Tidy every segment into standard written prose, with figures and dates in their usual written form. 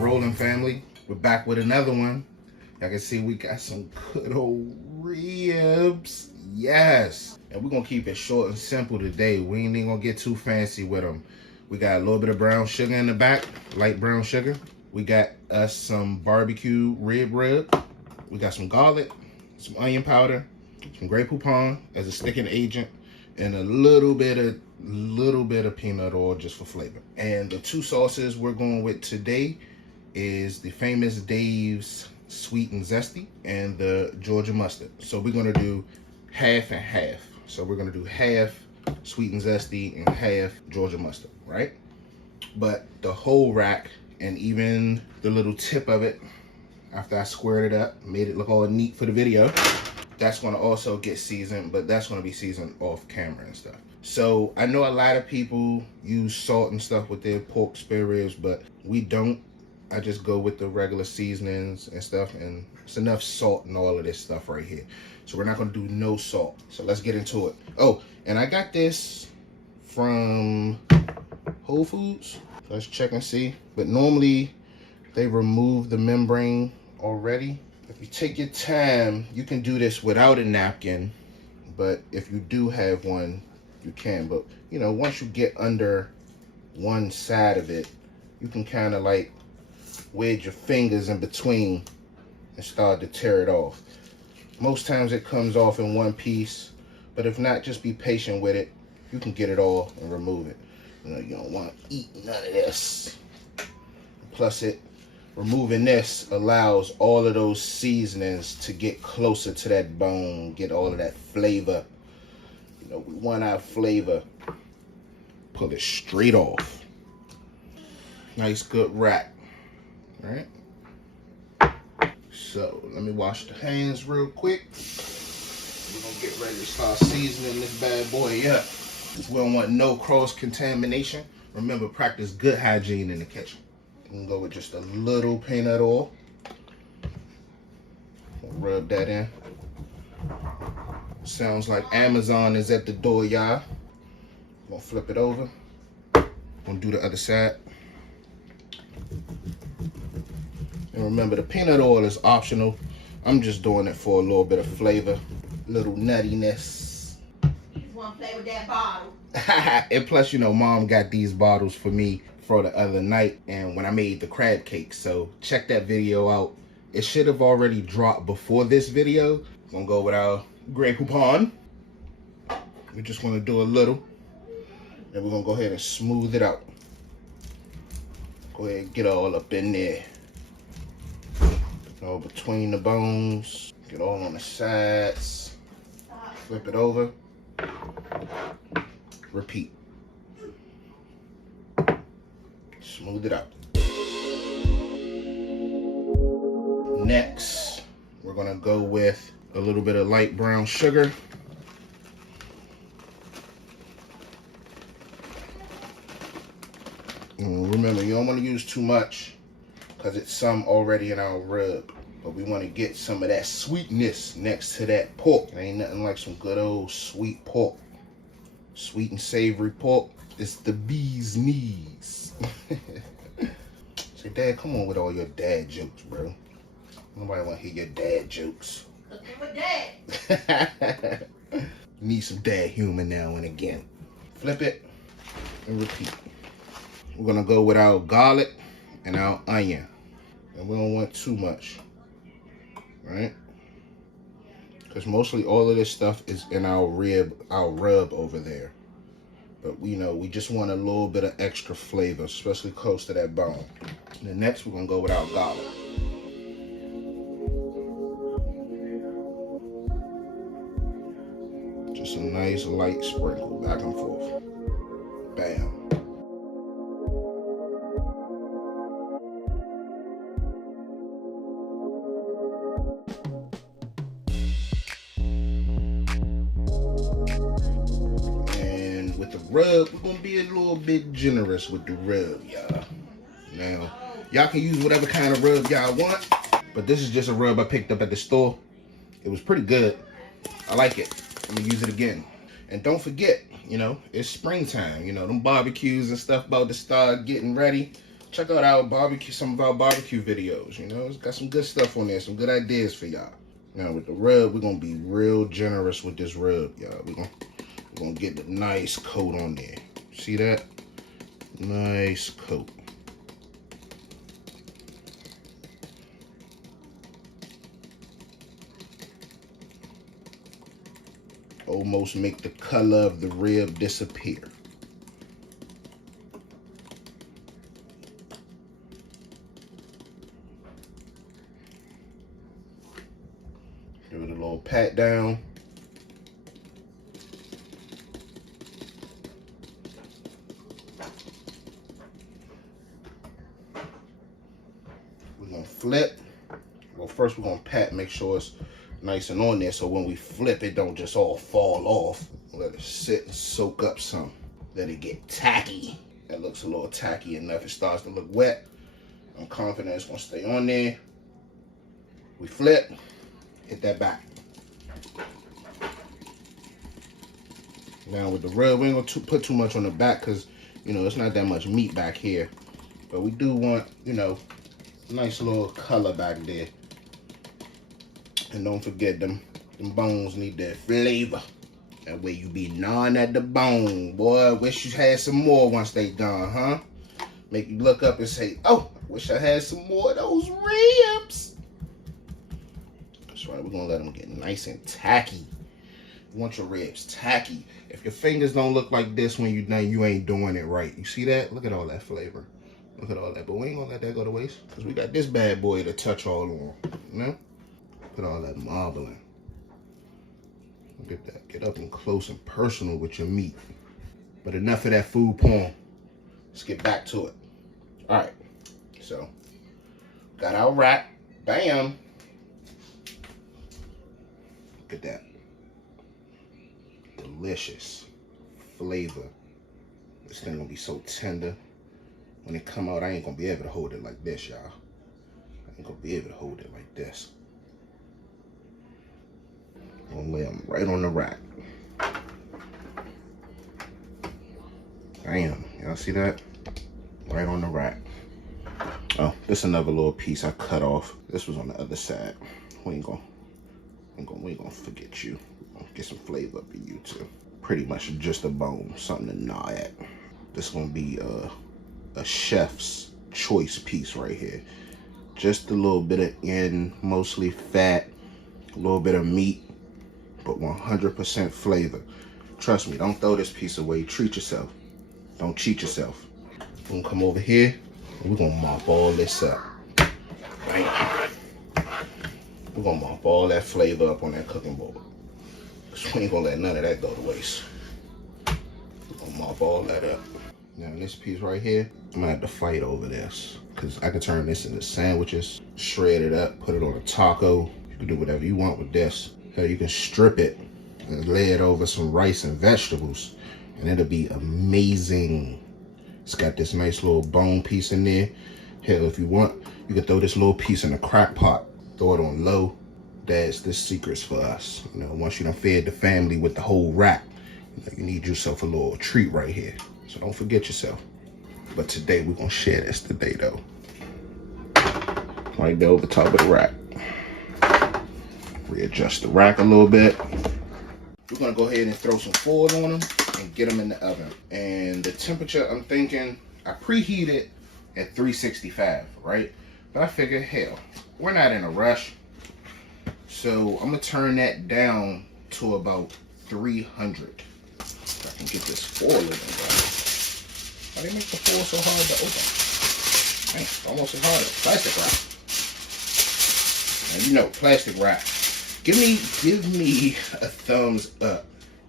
rolling, family? We're back with another one. Y'all can see we got some good old ribs. Yes. And we're going to keep it short and simple today. We ain't even going to get too fancy with them. We got a little bit of brown sugar in the back, light brown sugar. We got us some barbecue rib. We got some garlic, some onion powder, some Grey Poupon as a sticking agent, and a little bit of peanut oil just for flavor. And the two sauces we're going with today is the famous Dave's Sweet and Zesty and the Georgia mustard. So we're gonna do half and half. So we're gonna do half sweet and zesty and half Georgia mustard, right? But the whole rack and even the little tip of it, after I squared it up, made it look all neat for the video, that's gonna also get seasoned, but that's gonna be seasoned off camera and stuff. So I know a lot of people use salt and stuff with their pork spare ribs, but we don't. I just go with the regular seasonings and stuff, and it's enough salt and all of this stuff right here. So we're not gonna do no salt. So let's get into it. Oh, and I got this from Whole Foods. Let's check and see. But normally they remove the membrane already. If you take your time, you can do this without a napkin, but if you do have one, you can. But you know, once you get under one side of it, you can kind of like wedge your fingers in between and start to tear it off. Most times it comes off in one piece, but if not, just be patient with it. You can get it all and remove it. You know, you don't want to eat none of this. Plus, removing this allows all of those seasonings to get closer to that bone, get all of that flavor. You know, we want our flavor. Pull it straight off. Nice, good rack. All right. So let me wash the hands real quick. We're gonna get ready to start seasoning this bad boy up. We don't want no cross contamination. Remember, practice good hygiene in the kitchen. You can go with just a little peanut oil. Rub that in. Sounds like Amazon is at the door, y'all. Gonna flip it over. Gonna do the other side. And remember, the peanut oil is optional. I'm just doing it for a little bit of flavor, little nuttiness. You just want to play with that bottle. And plus, you know, Mom got these bottles for me for the other night, and when I made the crab cake. So check that video out. It should have already dropped before this video. I'm gonna go with our Grey Poupon. We just want to do a little, and we're gonna go ahead and smooth it out. Go ahead and get all up in there. All between the bones. Get all on the sides. Flip it over. Repeat. Smooth it out. Next, we're gonna go with a little bit of light brown sugar. And remember, you don't want to use too much because it's some already in our rub. But we want to get some of that sweetness next to that pork. There ain't nothing like some good old sweet pork. Sweet and savory pork. It's the bee's knees. Say, Dad, come on with all your dad jokes, bro. Nobody want to hear your dad jokes. Looking with Dad. Need some dad humor now and again. Flip it and repeat. We're going to go with our garlic and our onion. And we don't want too much. Right? Because mostly all of this stuff is in our rub over there. But you know, we just want a little bit of extra flavor, especially close to that bone. And then next we're gonna go with our garlic. Just a nice light sprinkle back and forth. Bam. Rub, we're gonna be a little bit generous with the rub, y'all. Now, y'all can use whatever kind of rub y'all want, but this is just a rub I picked up at the store. It was pretty good. I like it. I'm gonna use it again. And don't forget, you know, it's springtime. You know, them barbecues and stuff about to start getting ready. check out our barbecue, some of our barbecue videos. You know, it's got some good stuff on there, some good ideas for y'all. Now with the rub, we're gonna be real generous with this rub, y'all. We're gonna get the nice coat on there. See that? Nice coat. Almost make the color of the rib disappear. Give it a little pat down. We're gonna flip. Well, first we're gonna pat, make sure it's nice and on there, so when we flip it don't just all fall off. Let it sit and soak up some. Let it get tacky. That looks a little tacky enough. It starts to look wet. I'm confident it's gonna stay on there. We flip, hit that back. Now with the rub, we ain't gonna put too much on the back because, you know, it's not that much meat back here. But we do want, you know, nice little color back there. And don't forget them bones need that flavor. That way you be gnawing at the bone. Boy, wish you had some more once they done, huh? Make you look up and say, oh, I wish I had some more of those ribs. That's right, we're gonna let them get nice and tacky. You want your ribs tacky. If your fingers don't look like this when you done, you ain't doing it right. You see that? Look at all that flavor. Look at all that. But we ain't gonna let that go to waste because we got this bad boy to touch all on. You know? Look at all that marbling. Look at that. Get up and close and personal with your meat. But enough of that food porn. Let's get back to it. All right. So, got our wrap. Bam. Look at that. Delicious flavor. This thing gonna be so tender. When it come out, I ain't gonna be able to hold it like this, y'all. I ain't gonna be able to hold it like this. I'm gonna lay them right on the rack. Damn, y'all see that? Right on the rack. Oh, this another little piece I cut off. This was on the other side. We ain't gonna forget you. We're gonna get some flavor up in you too. Pretty much just a bone, something to gnaw at. This is gonna be a chef's choice piece right here. Just a little bit of end, mostly fat, a little bit of meat, but 100% flavor. Trust me, don't throw this piece away. Treat yourself. Don't cheat yourself. We're gonna come over here and we're gonna mop all this up. Right? We're gonna mop all that flavor up on that cooking board. Cause we ain't gonna let none of that go to waste. We're gonna mop all that up. Now this piece right here, I'm gonna have to fight over this. Cause I can turn this into sandwiches, shred it up, put it on a taco. You can do whatever you want with this. Hell, you can strip it and lay it over some rice and vegetables and it'll be amazing. It's got this nice little bone piece in there. Hell, if you want, you can throw this little piece in a crock pot, throw it on low. That's the secrets for us. You know, once you done fed the family with the whole rack, you need yourself a little treat right here. So don't forget yourself. But today we're gonna share this today though. Right there over the top of the rack. Readjust the rack a little bit. We're gonna go ahead and throw some foil on them and get them in the oven. And the temperature, I'm thinking, I preheated at 365, right? But I figured, hell, we're not in a rush. So I'm gonna turn that down to about 300. If I can get this foil in there. Why they make the foil so hard to open? Man, it's almost as hard as plastic wrap. And you know, plastic wrap. Give me a thumbs up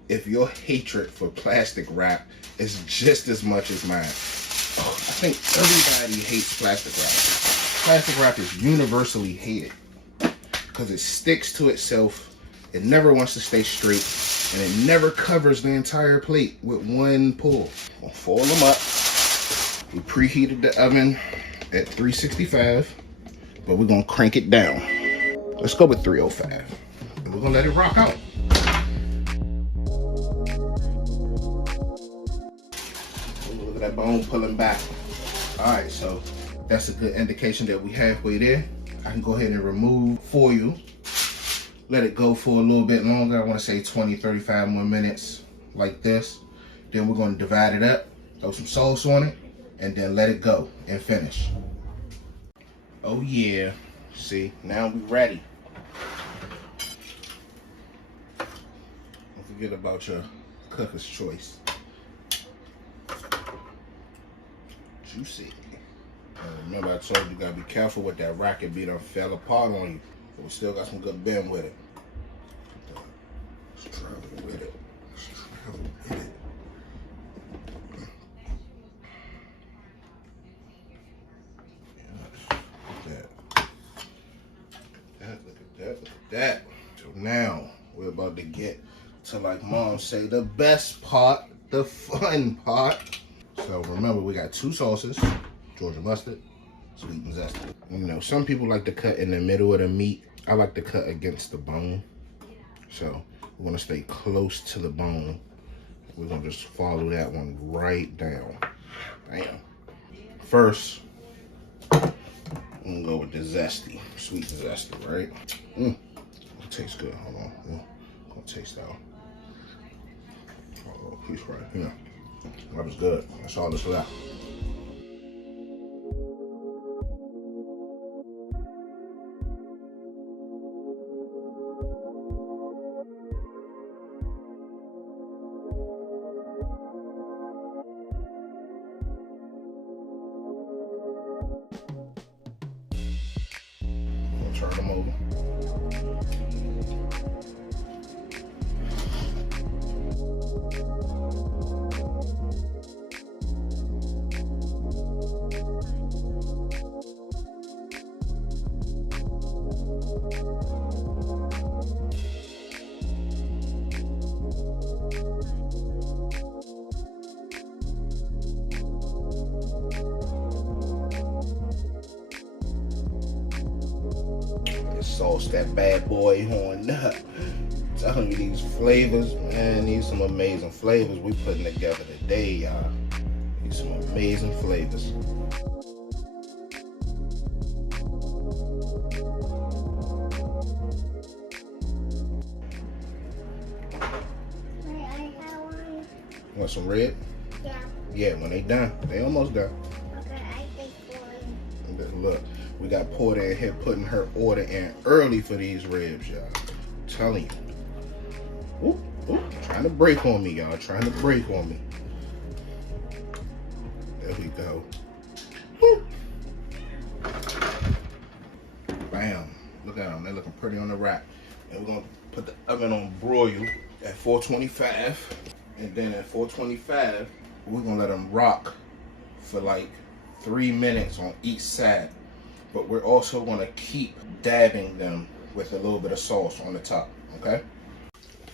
if your hatred for plastic wrap is just as much as mine. Oh, I think everybody hates plastic wrap. Plastic wrap is universally hated because it sticks to itself. It never wants to stay straight, and it never covers the entire plate with one pull. We'll fold them up. We preheated the oven at 365, but we're gonna crank it down. Let's go with 305. And we're gonna let it rock out. Look at that bone pulling back. All right, so That's a good indication that we halfway there. I can go ahead and remove foil. Let it go for a little bit longer. I want to say 20, 35 more minutes like this. Then we're going to divide it up, throw some sauce on it, and then let it go and finish. Oh yeah, see, now we ready. Don't forget about your cooker's choice. Juicy. And remember I told you gotta be careful with that racket beat, fell apart on you. But we still got some good bend with it. Let's travel with it. Let's travel with it. Look at that. So now we're about to get to, like Mom say, the best part, the fun part. So remember, we got 2 sauces, Georgia mustard, sweet and zesty. You know, some people like to cut in the middle of the meat. I like to cut against the bone. So we're gonna stay close to the bone. We're gonna just follow that one right down. Bam. First, I'm gonna go with the zesty, sweet and zesty, right? It tastes good. Hold on, I'm gonna taste that one. Oh, piece right here. That was good. That's all that's left. Turn them over. Sauce that bad boy on up. Telling you these flavors, man, these some amazing flavors we putting together today, y'all. These some amazing flavors. Want some red? Yeah. Yeah, when they done. They almost done. Okay, I think one. Look, we got Porter in here putting her order in early for these ribs, y'all. I'm telling you. Whoop, whoop. Trying to break on me, y'all. Trying to break on me. There we go. Whoop. Bam. Look at them. They're looking pretty on the rack. And we're going to put the oven on broil at 425. And then at 425, we're going to let them rock for like 3 minutes on each side. But we're also going to keep dabbing them with a little bit of sauce on the top, okay?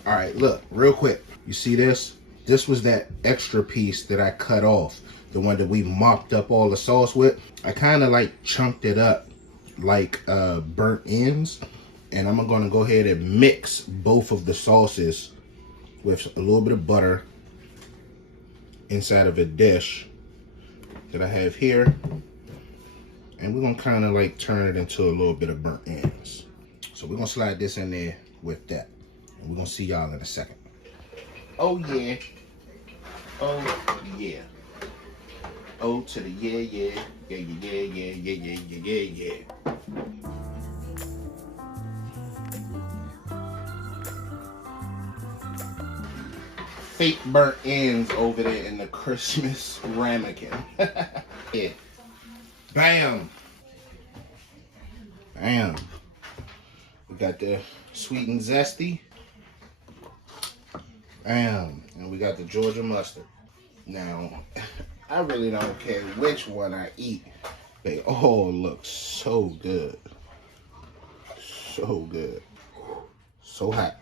All right, look, real quick. You see this? This was that extra piece that I cut off, the one that we mopped up all the sauce with. I kind of like chunked it up like burnt ends. And I'm going to go ahead and mix both of the sauces with a little bit of butter inside of a dish that I have here. And we're going to kind of like turn it into a little bit of burnt ends. So we're going to slide this in there with that. And we're going to see y'all in a second. Oh, yeah. Oh, yeah. Oh, to the yeah, yeah. Yeah, yeah, yeah, yeah, yeah, yeah, yeah, yeah. Fake burnt ends over there in the Christmas ramekin. Yeah. Bam. Bam. We got the sweet and zesty. Bam. And we got the Georgia mustard. Now, I really don't care which one I eat. They all look so good. So good. So hot.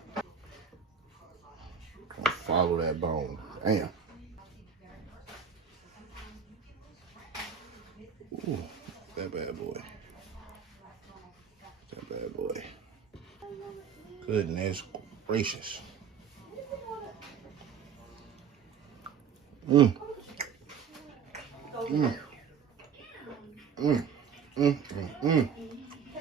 Gonna follow that bone. Bam. Ooh, that bad boy. That bad boy. Goodness gracious. Mmm. Mmm. Mm, mm, mm, mm. Can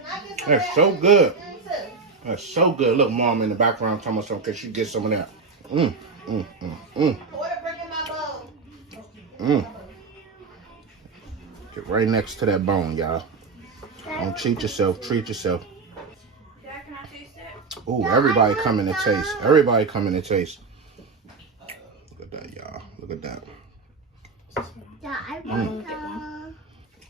I get some That's of so that? good. Mm, That's so good. Look, mom in the background talking about something. Can she get some of that? Mm, mm, mm, mm, Porter, bring in my bowl. mm. Get right next to that bone, y'all. Don't cheat yourself. Treat yourself. Dad, can I taste it? Ooh, everybody coming to taste. Everybody coming to taste. Look at that, y'all. Look at that. Yeah, I want some.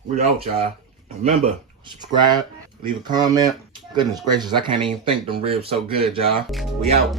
We out, y'all. Remember, subscribe, leave a comment. Goodness gracious, I can't even think them ribs so good, y'all. We out.